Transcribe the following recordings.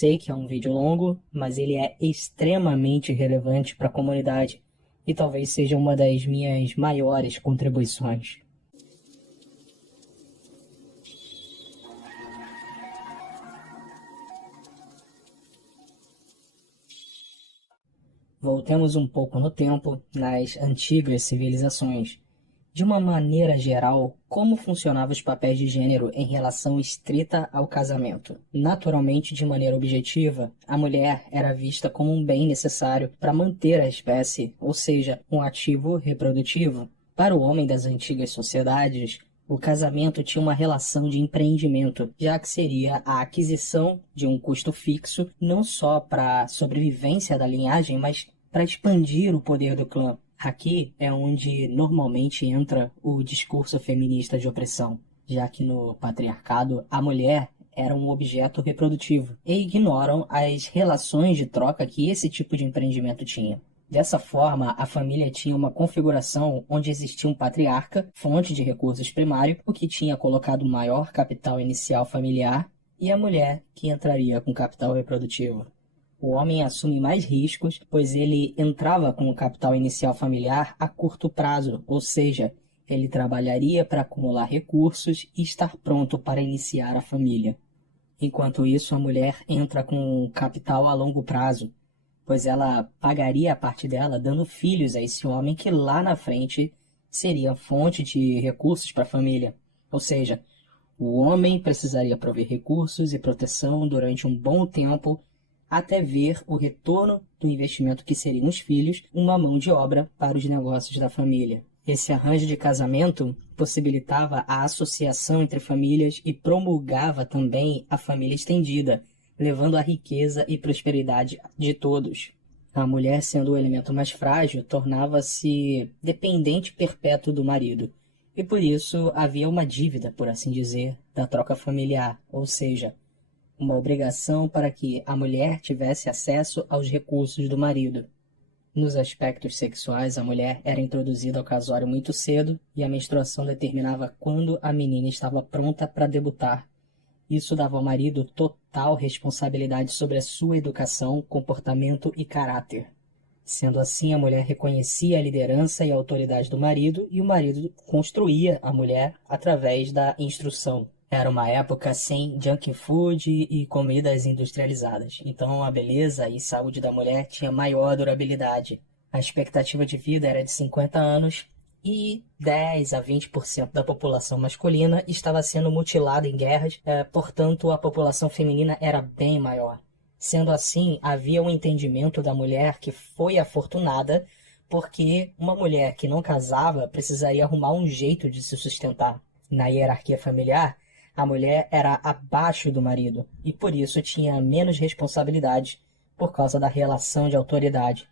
sei que é um vídeo longo, mas ele é extremamente relevante para a comunidade e talvez seja uma das minhas maiores contribuições. Voltemos um pouco no tempo, nas antigas civilizações. De uma maneira geral, como funcionavam os papéis de gênero em relação estrita ao casamento? Naturalmente, de maneira objetiva, a mulher era vista como um bem necessário para manter a espécie, ou seja, um ativo reprodutivo. Para o homem das antigas sociedades, o casamento tinha uma relação de empreendimento, já que seria a aquisição de um custo fixo, não só para a sobrevivência da linhagem, mas para expandir o poder do clã. Aqui é onde normalmente entra o discurso feminista de opressão, já que no patriarcado a mulher era um objeto reprodutivo e ignoram as relações de troca que esse tipo de empreendimento tinha. Dessa forma, a família tinha uma configuração onde existia um patriarca, fonte de recursos primário, o que tinha colocado maior capital inicial familiar, e a mulher, que entraria com capital reprodutivo. O homem assume mais riscos, pois ele entrava com o capital inicial familiar a curto prazo, ou seja, ele trabalharia para acumular recursos e estar pronto para iniciar a família. Enquanto isso, a mulher entra com capital a longo prazo, pois ela pagaria a parte dela dando filhos a esse homem que lá na frente seria fonte de recursos para a família. Ou seja, o homem precisaria prover recursos e proteção durante um bom tempo até ver o retorno do investimento que seriam os filhos, uma mão de obra para os negócios da família. Esse arranjo de casamento possibilitava a associação entre famílias e promulgava também a família estendida, levando à riqueza e prosperidade de todos. A mulher, sendo o elemento mais frágil, tornava-se dependente perpétuo do marido, e por isso havia uma dívida, por assim dizer, da troca familiar, ou seja, uma obrigação para que a mulher tivesse acesso aos recursos do marido. Nos aspectos sexuais, a mulher era introduzida ao casório muito cedo e a menstruação determinava quando a menina estava pronta para debutar. Isso dava ao marido total responsabilidade sobre a sua educação, comportamento e caráter. Sendo assim, a mulher reconhecia a liderança e a autoridade do marido e o marido construía a mulher através da instrução. Era uma época sem junk food e comidas industrializadas, então a beleza e saúde da mulher tinha maior durabilidade. A expectativa de vida era de 50 anos e 10 a 20% da população masculina estava sendo mutilada em guerras, portanto a população feminina era bem maior. Sendo assim, havia um entendimento da mulher que foi afortunada, porque uma mulher que não casava precisaria arrumar um jeito de se sustentar. Na hierarquia familiar, a mulher era abaixo do marido e por isso tinha menos responsabilidade por causa da relação de autoridade.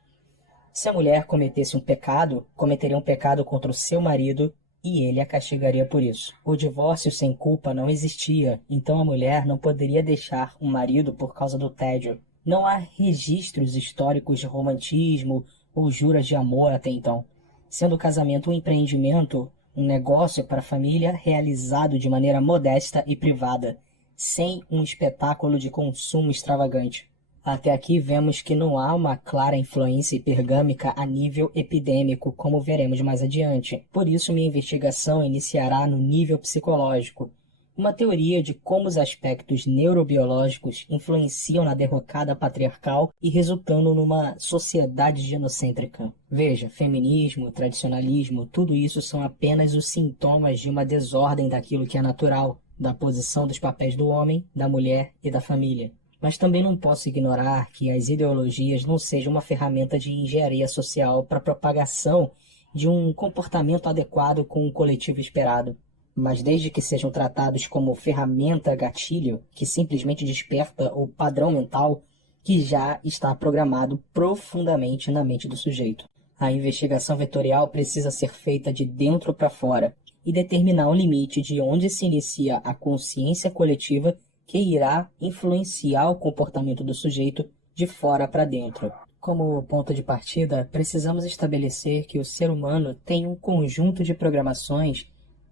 Se a mulher cometesse um pecado, cometeria um pecado contra o seu marido e ele a castigaria por isso. O divórcio sem culpa não existia, então a mulher não poderia deixar o marido por causa do tédio. Não há registros históricos de romantismo ou juras de amor até então, sendo o casamento um empreendimento, um negócio para a família realizado de maneira modesta e privada, sem um espetáculo de consumo extravagante. Até aqui vemos que não há uma clara influência hipergâmica a nível epidêmico, como veremos mais adiante. Por isso, minha investigação iniciará no nível psicológico, uma teoria de como os aspectos neurobiológicos influenciam na derrocada patriarcal e resultando numa sociedade genocêntrica. Veja, feminismo, tradicionalismo, tudo isso são apenas os sintomas de uma desordem daquilo que é natural, da posição dos papéis do homem, da mulher e da família. Mas também não posso ignorar que as ideologias não sejam uma ferramenta de engenharia social para a propagação de um comportamento adequado com o coletivo esperado. Mas desde que sejam tratados como ferramenta gatilho, que simplesmente desperta o padrão mental que já está programado profundamente na mente do sujeito. A investigação vetorial precisa ser feita de dentro para fora e determinar o limite de onde se inicia a consciência coletiva que irá influenciar o comportamento do sujeito de fora para dentro. Como ponto de partida, precisamos estabelecer que o ser humano tem um conjunto de programações,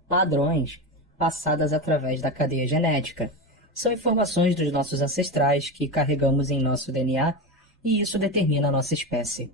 padrões, passadas através da cadeia genética, São informações dos nossos ancestrais que carregamos em nosso DNA e isso determina a nossa espécie.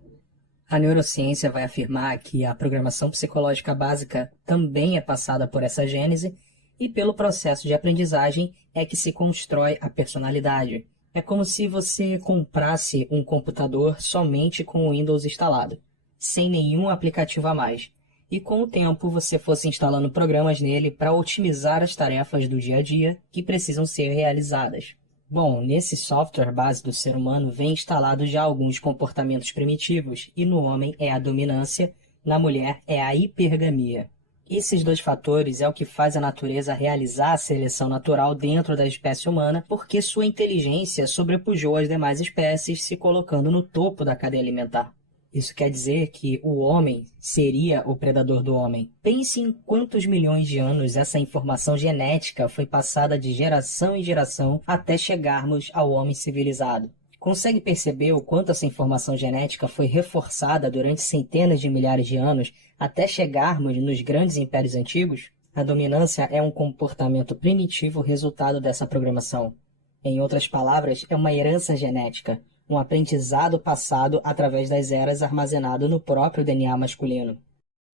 A neurociência vai afirmar que a programação psicológica básica também é passada por essa gênese e pelo processo de aprendizagem é que se constrói a personalidade. É como se você comprasse um computador somente com o Windows instalado, sem nenhum aplicativo a mais, e com o tempo você fosse instalando programas nele para otimizar as tarefas do dia a dia que precisam ser realizadas. Bom, nesse software base do ser humano vem instalado já alguns comportamentos primitivos, e no homem é a dominância, na mulher é a hipergamia. Esses dois fatores é o que faz a natureza realizar a seleção natural dentro da espécie humana, porque sua inteligência sobrepujou as demais espécies, se colocando no topo da cadeia alimentar. Isso quer dizer que o homem seria o predador do homem. Pense em quantos milhões de anos essa informação genética foi passada de geração em geração até chegarmos ao homem civilizado. Consegue perceber o quanto essa informação genética foi reforçada durante centenas de milhares de anos até chegarmos nos grandes impérios antigos? A dominância é um comportamento primitivo resultado dessa programação. Em outras palavras, é uma herança genética, um aprendizado passado através das eras armazenado no próprio DNA masculino.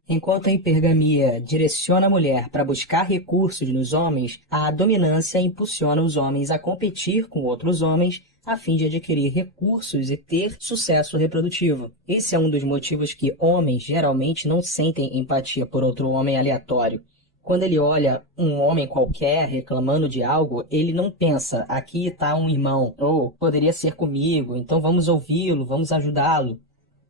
Enquanto a hipergamia direciona a mulher para buscar recursos nos homens, a dominância impulsiona os homens a competir com outros homens a fim de adquirir recursos e ter sucesso reprodutivo. Esse é um dos motivos que homens geralmente não sentem empatia por outro homem aleatório. Quando ele olha um homem qualquer reclamando de algo, ele não pensa, aqui está um irmão, ou poderia ser comigo, então vamos ouvi-lo, vamos ajudá-lo.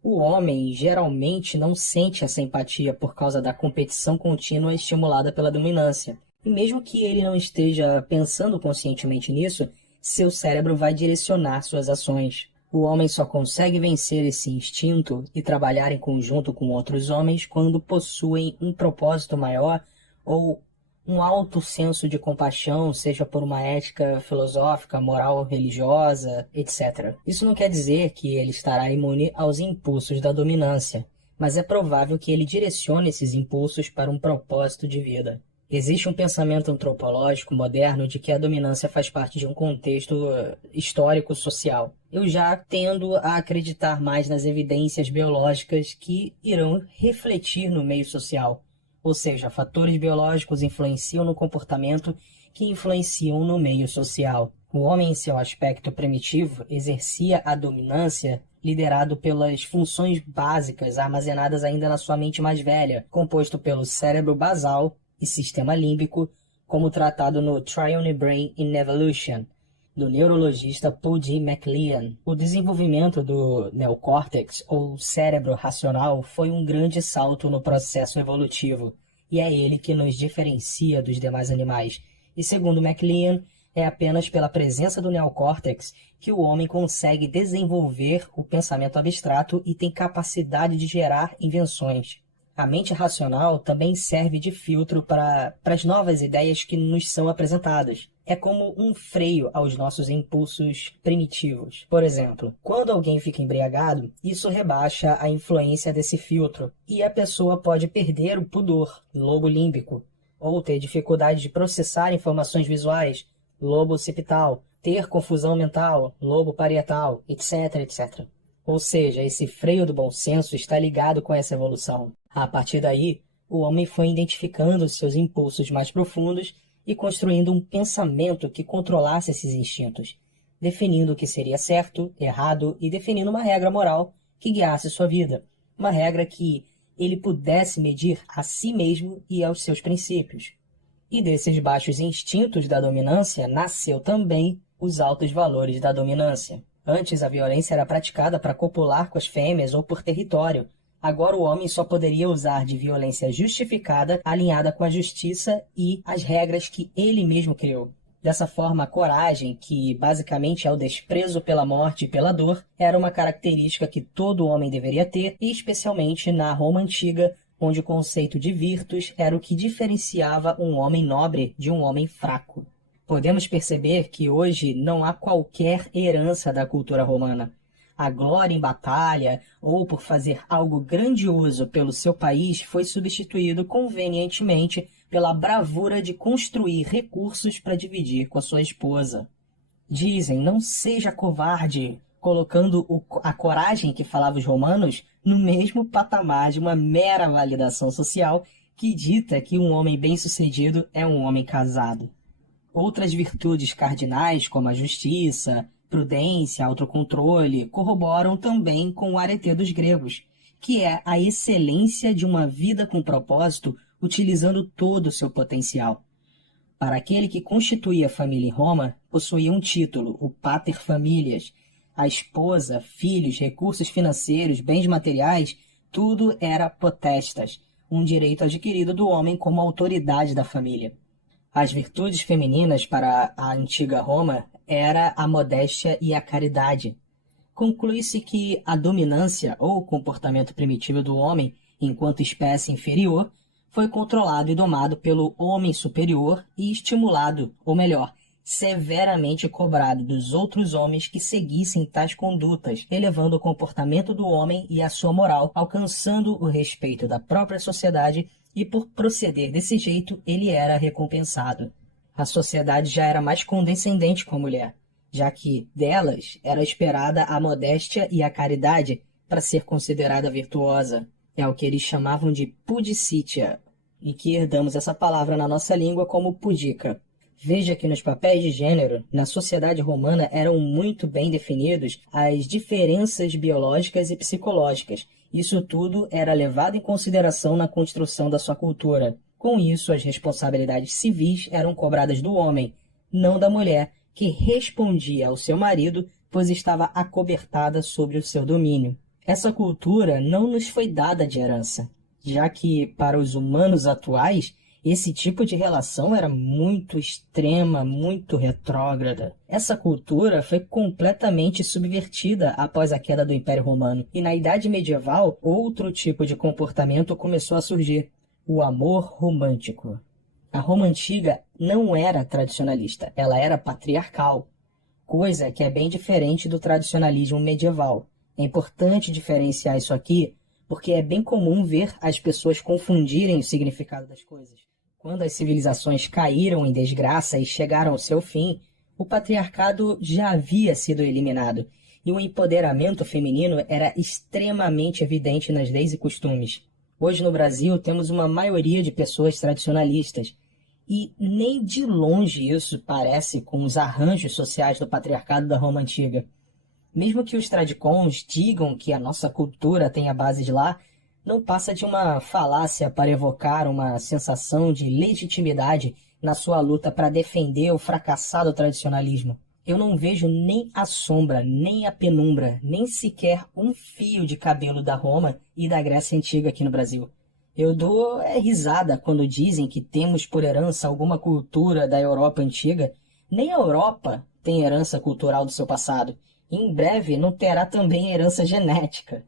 O homem geralmente não sente essa empatia por causa da competição contínua estimulada pela dominância. E mesmo que ele não esteja pensando conscientemente nisso, seu cérebro vai direcionar suas ações. O homem só consegue vencer esse instinto e trabalhar em conjunto com outros homens quando possuem um propósito maior ou um alto senso de compaixão, seja por uma ética filosófica, moral, religiosa, etc. Isso não quer dizer que ele estará imune aos impulsos da dominância, mas é provável que ele direcione esses impulsos para um propósito de vida. Existe um pensamento antropológico moderno de que a dominância faz parte de um contexto histórico-social. Eu já tendo a acreditar mais nas evidências biológicas que irão refletir no meio social. Ou seja, fatores biológicos influenciam no comportamento que influenciam no meio social. O homem, em seu aspecto primitivo, exercia a dominância liderado pelas funções básicas armazenadas ainda na sua mente mais velha, composto pelo cérebro basal e sistema límbico, como tratado no Triune Brain in Evolution, do neurologista Paul D. MacLean. O desenvolvimento do neocórtex, ou cérebro racional, foi um grande salto no processo evolutivo, e é ele que nos diferencia dos demais animais. E segundo MacLean, é apenas pela presença do neocórtex que o homem consegue desenvolver o pensamento abstrato e tem capacidade de gerar invenções. A mente racional também serve de filtro para as novas ideias que nos são apresentadas. É como um freio aos nossos impulsos primitivos. Por exemplo, quando alguém fica embriagado, isso rebaixa a influência desse filtro e a pessoa pode perder o pudor, lobo límbico, ou ter dificuldade de processar informações visuais, lobo occipital, ter confusão mental, lobo parietal, etc, etc. Ou seja, esse freio do bom senso está ligado com essa evolução. A partir daí, o homem foi identificando seus impulsos mais profundos e construindo um pensamento que controlasse esses instintos, definindo o que seria certo, errado e definindo uma regra moral que guiasse sua vida, uma regra que ele pudesse medir a si mesmo e aos seus princípios. E desses baixos instintos da dominância nasceu também os altos valores da dominância. Antes, a violência era praticada para copular com as fêmeas ou por território. Agora o homem só poderia usar de violência justificada, alinhada com a justiça e as regras que ele mesmo criou. Dessa forma, a coragem, que basicamente é o desprezo pela morte e pela dor, era uma característica que todo homem deveria ter, e especialmente na Roma antiga, onde o conceito de virtus era o que diferenciava um homem nobre de um homem fraco. Podemos perceber que hoje não há qualquer herança da cultura romana. A glória em batalha ou por fazer algo grandioso pelo seu país foi substituído convenientemente pela bravura de construir recursos para dividir com a sua esposa. Dizem, não seja covarde, colocando a coragem que falavam os romanos no mesmo patamar de uma mera validação social que dita que um homem bem-sucedido é um homem casado. Outras virtudes cardinais, como a justiça, prudência, autocontrole, corroboram também com o arete dos gregos, que é a excelência de uma vida com propósito, utilizando todo o seu potencial. Para aquele que constituía a família em Roma, possuía um título, o pater familias. A esposa, filhos, recursos financeiros, bens materiais, tudo era potestas, um direito adquirido do homem como autoridade da família. As virtudes femininas para a antiga Roma era a modéstia e a caridade. Conclui-se que a dominância ou comportamento primitivo do homem, enquanto espécie inferior, foi controlado e domado pelo homem superior e estimulado, ou melhor, severamente cobrado dos outros homens que seguissem tais condutas, elevando o comportamento do homem e a sua moral, alcançando o respeito da própria sociedade e por proceder desse jeito ele era recompensado. A sociedade já era mais condescendente com a mulher, já que delas era esperada a modéstia e a caridade para ser considerada virtuosa. É o que eles chamavam de pudicitia, e que herdamos essa palavra na nossa língua como pudica. Veja que nos papéis de gênero, na sociedade romana, eram muito bem definidos as diferenças biológicas e psicológicas. Isso tudo era levado em consideração na construção da sua cultura. Com isso, as responsabilidades civis eram cobradas do homem, não da mulher, que respondia ao seu marido, pois estava acobertada sobre o seu domínio. Essa cultura não nos foi dada de herança, já que, para os humanos atuais, esse tipo de relação era muito extrema, muito retrógrada. Essa cultura foi completamente subvertida após a queda do Império Romano, e na Idade Medieval, outro tipo de comportamento começou a surgir: o amor romântico. A Roma antiga não era tradicionalista, ela era patriarcal, coisa que é bem diferente do tradicionalismo medieval. É importante diferenciar isso aqui, porque é bem comum ver as pessoas confundirem o significado das coisas. Quando as civilizações caíram em desgraça e chegaram ao seu fim, o patriarcado já havia sido eliminado, e o empoderamento feminino era extremamente evidente nas leis e costumes. Hoje no Brasil temos uma maioria de pessoas tradicionalistas, e nem de longe isso parece com os arranjos sociais do patriarcado da Roma Antiga. Mesmo que os tradicons digam que a nossa cultura tem a base de lá, não passa de uma falácia para evocar uma sensação de legitimidade na sua luta para defender o fracassado tradicionalismo. Eu não vejo nem a sombra, nem a penumbra, nem sequer um fio de cabelo da Roma e da Grécia Antiga aqui no Brasil. Eu dou risada quando dizem que temos por herança alguma cultura da Europa Antiga. Nem a Europa tem herança cultural do seu passado. E em breve não terá também herança genética.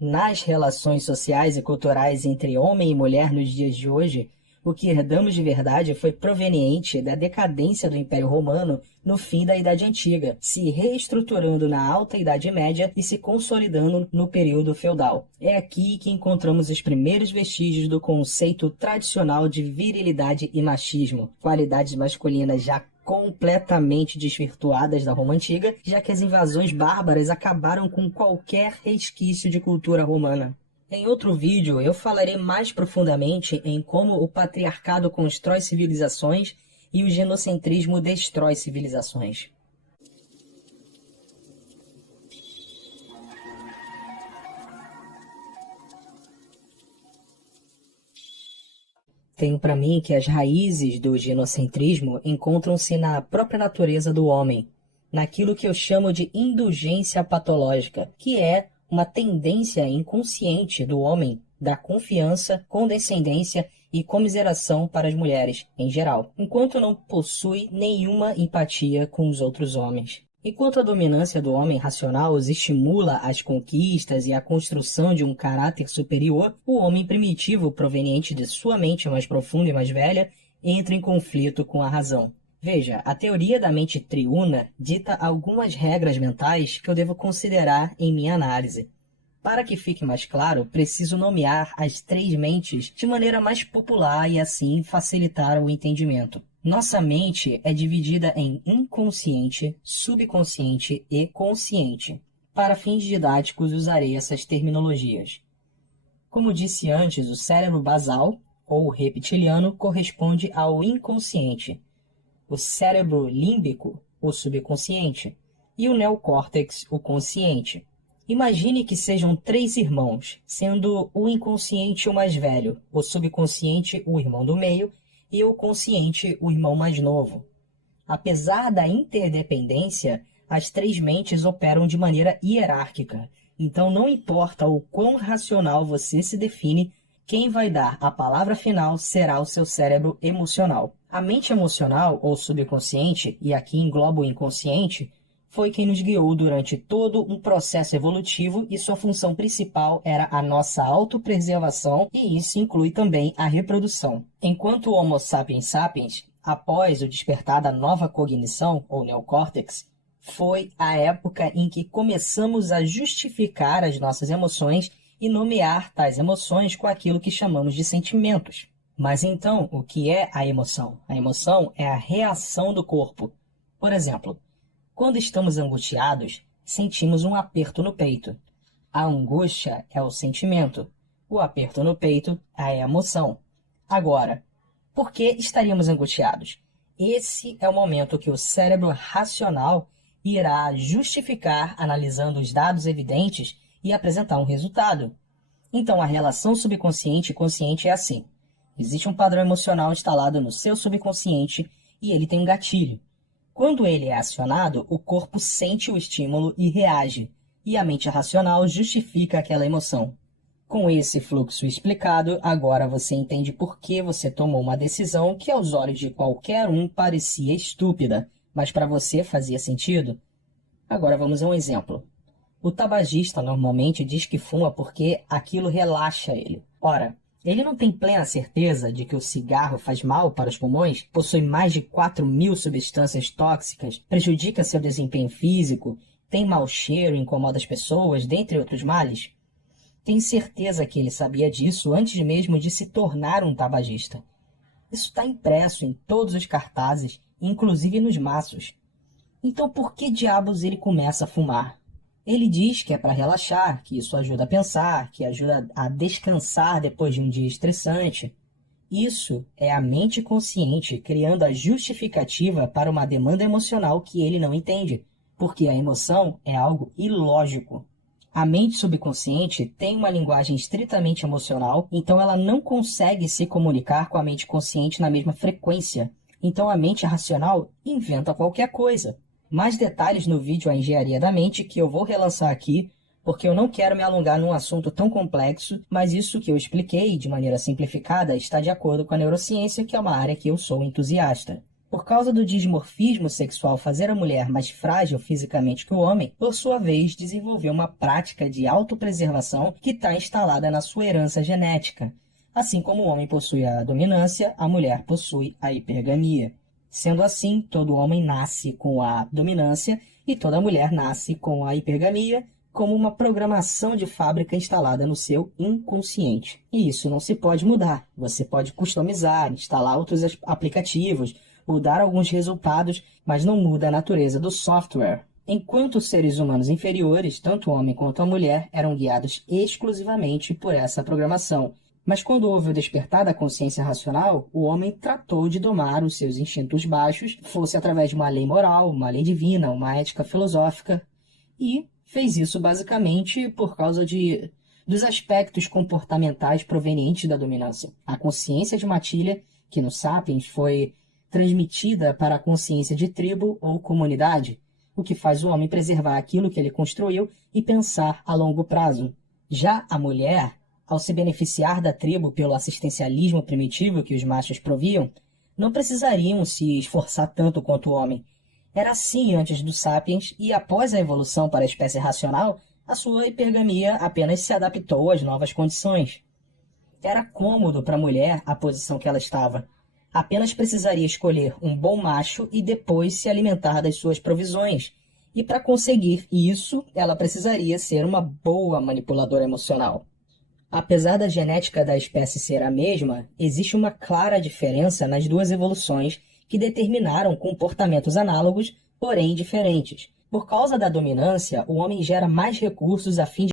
Nas relações sociais e culturais entre homem e mulher nos dias de hoje, o que herdamos de verdade foi proveniente da decadência do Império Romano no fim da Idade Antiga, se reestruturando na Alta Idade Média e se consolidando no período feudal. É aqui que encontramos os primeiros vestígios do conceito tradicional de virilidade e machismo, qualidades masculinas já completamente desvirtuadas da Roma Antiga, já que as invasões bárbaras acabaram com qualquer resquício de cultura romana. Em outro vídeo, eu falarei mais profundamente em como o patriarcado constrói civilizações e o genocentrismo destrói civilizações. Tenho para mim que as raízes do genocentrismo encontram-se na própria natureza do homem, naquilo que eu chamo de indulgência patológica, que é uma tendência inconsciente do homem da confiança, condescendência e comiseração para as mulheres, em geral, enquanto não possui nenhuma empatia com os outros homens. Enquanto a dominância do homem racional os estimula às conquistas e à construção de um caráter superior, o homem primitivo, proveniente de sua mente mais profunda e mais velha, entra em conflito com a razão. Veja, a teoria da mente triuna dita algumas regras mentais que eu devo considerar em minha análise. Para que fique mais claro, preciso nomear as três mentes de maneira mais popular e assim facilitar o entendimento. Nossa mente é dividida em inconsciente, subconsciente e consciente. Para fins didáticos, usarei essas terminologias. Como disse antes, o cérebro basal, ou reptiliano, corresponde ao inconsciente, o cérebro límbico, o subconsciente, e o neocórtex, o consciente. Imagine que sejam três irmãos, sendo o inconsciente o mais velho, o subconsciente o irmão do meio e o consciente o irmão mais novo. Apesar da interdependência, as três mentes operam de maneira hierárquica. Então, não importa o quão racional você se define, quem vai dar a palavra final será o seu cérebro emocional. A mente emocional, ou subconsciente, e aqui engloba o inconsciente, foi quem nos guiou durante todo um processo evolutivo e sua função principal era a nossa autopreservação, e isso inclui também a reprodução. Enquanto o Homo sapiens sapiens, após o despertar da nova cognição, ou neocórtex, foi a época em que começamos a justificar as nossas emoções e nomear tais emoções com aquilo que chamamos de sentimentos. Mas então, o que é a emoção? A emoção é a reação do corpo. Por exemplo, quando estamos angustiados, sentimos um aperto no peito. A angústia é o sentimento. O aperto no peito é a emoção. Agora, por que estaríamos angustiados? Esse é o momento que o cérebro racional irá justificar analisando os dados evidentes e apresentar um resultado. Então, a relação subconsciente e consciente é assim. Existe um padrão emocional instalado no seu subconsciente e ele tem um gatilho. Quando ele é acionado, o corpo sente o estímulo e reage, e a mente racional justifica aquela emoção. Com esse fluxo explicado, agora você entende por que você tomou uma decisão que aos olhos de qualquer um parecia estúpida, mas para você fazia sentido. Agora vamos a um exemplo. O tabagista normalmente diz que fuma porque aquilo relaxa ele. Ora, ele não tem plena certeza de que o cigarro faz mal para os pulmões, possui mais de 4.000 substâncias tóxicas, prejudica seu desempenho físico, tem mau cheiro e incomoda as pessoas, dentre outros males? Tem certeza que ele sabia disso antes mesmo de se tornar um tabagista. Isso está impresso em todos os cartazes, inclusive nos maços. Então por que diabos ele começa a fumar? Ele diz que é para relaxar, que isso ajuda a pensar, que ajuda a descansar depois de um dia estressante. Isso é a mente consciente criando a justificativa para uma demanda emocional que ele não entende, porque a emoção é algo ilógico. A mente subconsciente tem uma linguagem estritamente emocional, então ela não consegue se comunicar com a mente consciente na mesma frequência. Então a mente racional inventa qualquer coisa. Mais detalhes no vídeo A Engenharia da Mente, que eu vou relançar aqui, porque eu não quero me alongar num assunto tão complexo, mas isso que eu expliquei de maneira simplificada está de acordo com a neurociência, que é uma área que eu sou entusiasta. Por causa do dimorfismo sexual fazer a mulher mais frágil fisicamente que o homem, por sua vez, desenvolveu uma prática de autopreservação que está instalada na sua herança genética. Assim como o homem possui a dominância, a mulher possui a hipergamia. Sendo assim, todo homem nasce com a dominância e toda mulher nasce com a hipergamia, como uma programação de fábrica instalada no seu inconsciente. E isso não se pode mudar. Você pode customizar, instalar outros aplicativos, mudar alguns resultados, mas não muda a natureza do software. Enquanto os seres humanos inferiores, tanto o homem quanto a mulher, eram guiados exclusivamente por essa programação. Mas quando houve o despertar da consciência racional, o homem tratou de domar os seus instintos baixos, fosse através de uma lei moral, uma lei divina, uma ética filosófica, e fez isso basicamente por causa dos aspectos comportamentais provenientes da dominância. A consciência de matilha, que no Sapiens foi transmitida para a consciência de tribo ou comunidade, o que faz o homem preservar aquilo que ele construiu e pensar a longo prazo. Já a mulher, ao se beneficiar da tribo pelo assistencialismo primitivo que os machos proviam, não precisariam se esforçar tanto quanto o homem. Era assim antes do Sapiens e após a evolução para a espécie racional, a sua hipergamia apenas se adaptou às novas condições. Era cômodo para a mulher a posição que ela estava. Apenas precisaria escolher um bom macho e depois se alimentar das suas provisões. E para conseguir isso, ela precisaria ser uma boa manipuladora emocional. Apesar da genética da espécie ser a mesma, existe uma clara diferença nas duas evoluções que determinaram comportamentos análogos, porém diferentes. Por causa da dominância, o homem gera mais recursos a fim de